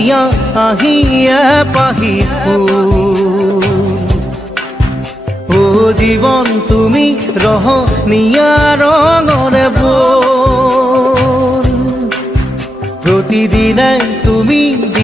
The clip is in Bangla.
আহিয়া আহিয়ে পাহি ও জীৱন তুমি ৰহনীয়া ৰঙৰে বোৰ প্ৰতিদিনে তুমি